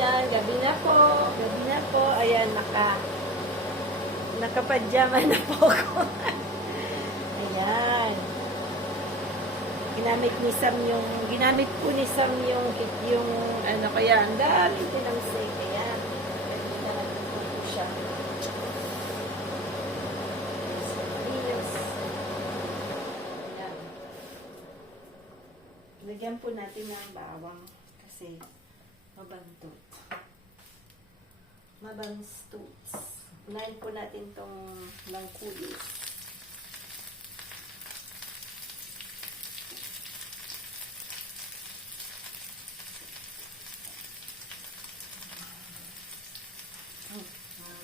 Ayan, gabi na po. Gabi na po. Ayan, nakapadyama na po ako. Ayan. Ginamit po ni Sam yung ano kaya, ang dami tinamsik. Ayan. Ganyan na po siya. Yes. Ayan. Lagyan po natin ng bawang kasi mabantot. Mabanstuts. Unahin po natin tong langkulis.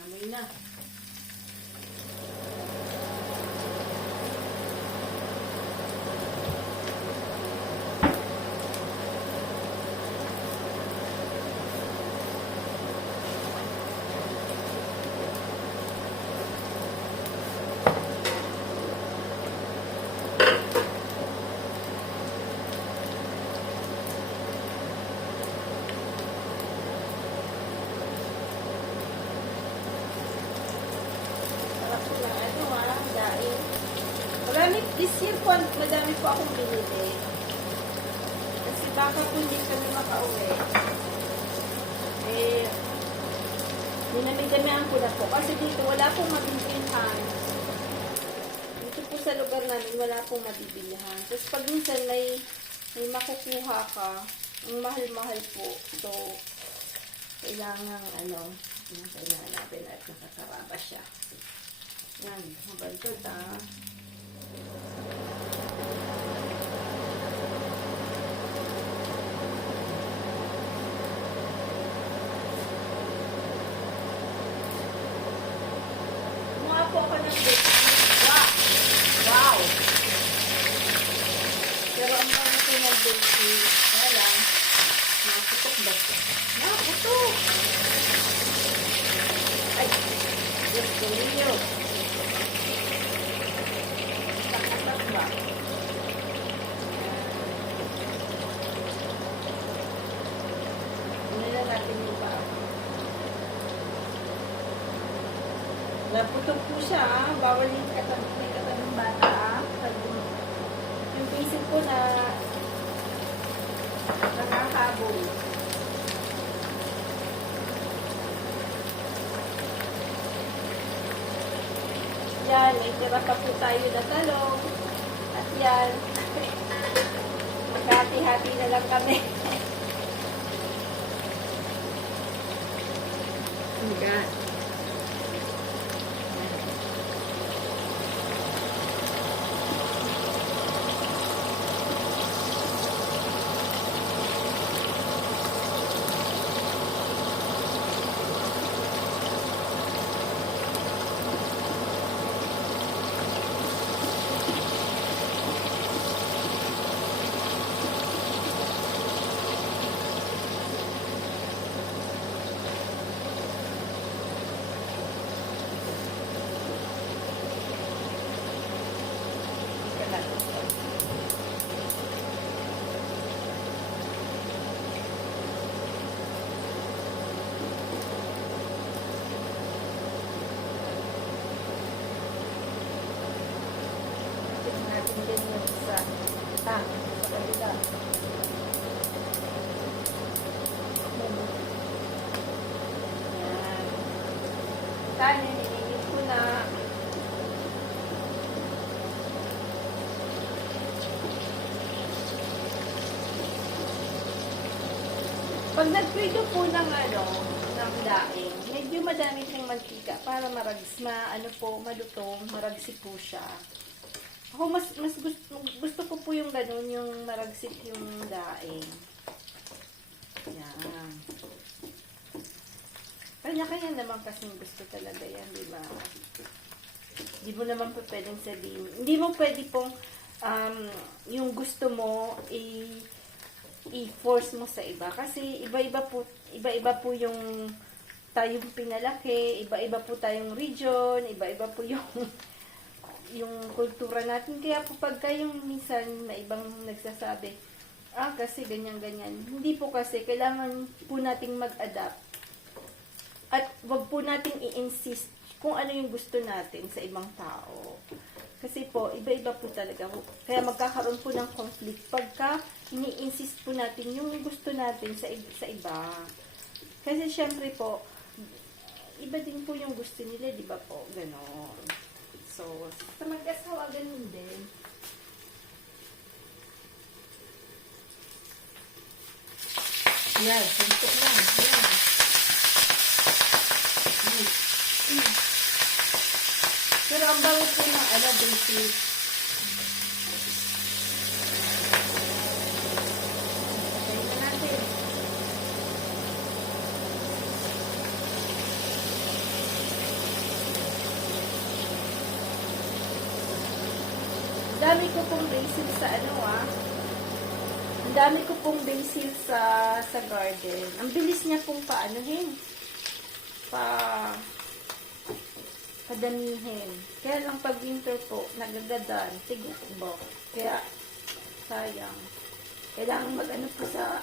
Amoy na. This year po, madami po akong binili. Kasi baka po hindi kami makauwi. Eh, dinami-damihan ko na po. Kasi dito, wala pong mabibilihan. Dito po sa lugar namin, wala pong mabibilihan. Tapos pag minsan may makukuha ka, ang mahal-mahal po. So, kailangan natin at nakakaraba siya. Yan, mabantot ha. Kumuha po ako ng wow! Wow! Pero ang mga ko ng baking, kaya lang, nakaputok ba siya? Nakaputok! Ay! Diyos ko ninyo! Nakaputok ba? Nila natin yung paa. Naputok po siya, bawal yung katabang bata. Yung basic po na nakakabol. Yan, may tira pa po tayo na talong. At yan, maghati-hati na lang kami. Oh my God. Sa kabila. Yan. Tani, nilingit ko na. Pag nagprito po ng ng daing, medyo madami pong mantika para malutong, maragsik po siya. Ako mas gusto ko po yung ganun, yung maragsik yung daing. Yan. Kanya-kanya naman kasing gusto talaga yan, di ba? Hindi mo naman po pwedeng sabihin. Hindi mo pwede pong yung gusto mo i-force mo sa iba. Kasi iba-iba po yung tayong pinalaki, iba-iba po tayong region, iba-iba po yung kultura natin. Kaya po pagka yung minsan na ibang nagsasabi, Kasi ganyan-ganyan. Hindi po kasi, kailangan po nating mag-adapt. At wag po nating i-insist kung ano yung gusto natin sa ibang tao. Kasi po, iba-iba po talaga. Kaya magkakaroon po ng conflict pagka ini-insist po natin yung gusto natin sa iba. Kasi syempre po, iba din po yung gusto nila, di ba po? Ganon. So, sa mag-asawa, ganun din. Yan, suntok lang. Yan. Pero ang bago po ng basic. Patayin na natin. Dami ko pong basil sa Ang dami ko pong basil sa garden. Ang bilis niya pong padamihin. Kaya lang pag winter po, nagagadan, tigubok. Kaya, sayang. Kailangan mag-ano po sa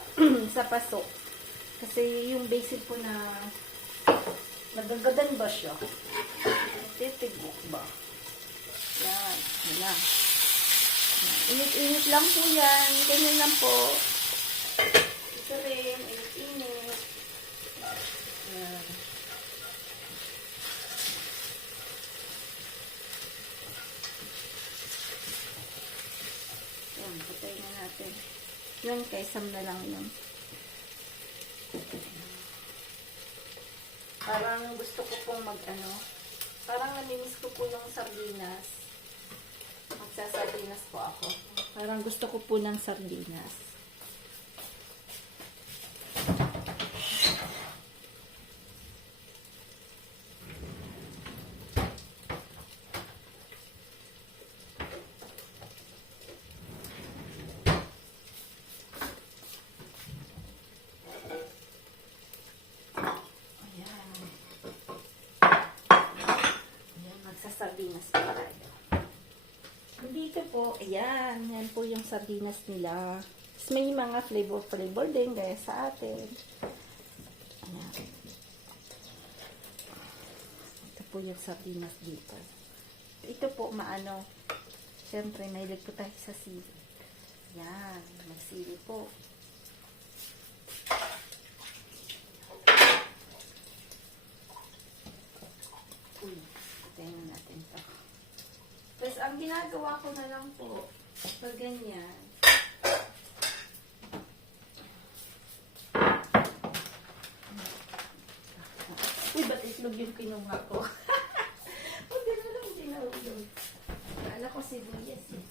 paso. Kasi yung basil po na nagagadan ba siya? Titigok ba? Yan. Yan na. Init-init lang po yan. Ganyan lang po. Ito rin. Init-init. Yan. Yan. Patayin na natin. Yun, kaisam na lang yun. Parang gusto ko pong parang namimiss ko po yung sardinas. Magsasardinas po ako. Parang gusto ko po ng sardinas. Ayan. Ayan, magsasardinas po tayo. Dito po, ayan, yan po yung sardinas nila. Tapos may mga flavor din, gaya sa atin. Ayan. Ito po yung sardinas dito. Ito po, siyempre, mahilig po tayo sa sili. Ayan, magsili po. Uy, patayin na natin ito. Tapos, ang ginagawa ko na lang po, pag ganyan, uy, ba't itlog yung kinuha ko? Huwag na lang tinahulog. Kala ko sibuyas eh.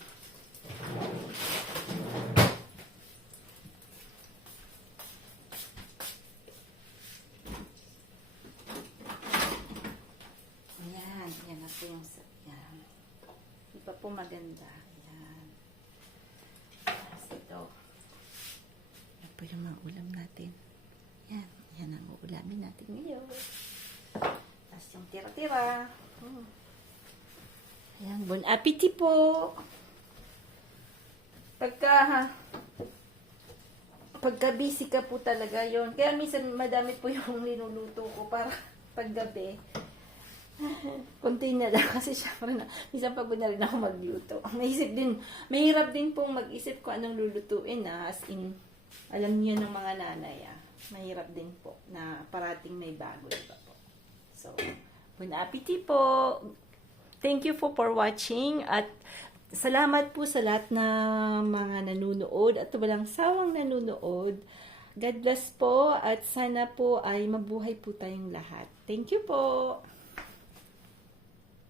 Ayan, yan na po yung yan. Di pa po maganda. Ayan. Tapos ito. Yan po yung mga ulam natin. Yan. Yan ang uulamin natin ngayon. Tapos yung tira-tira. Ayan. Bon appetit po. Pagka busy ka po talaga yon. Kaya minsan madami po yung linuluto ko para paggabi. Konti na lang kasi syempre minsan pagod na rin ako magluto. Mahirap din pong mag-isip kung anong lulutuin as in, alam niyo ng mga nanay mahirap din po na parating may bago, diba po? So, bon appetit po! Thank you for watching at salamat po sa lahat na mga nanunood at walang sawang nanunood. God bless po at sana po ay mabuhay po tayong lahat. Thank you po!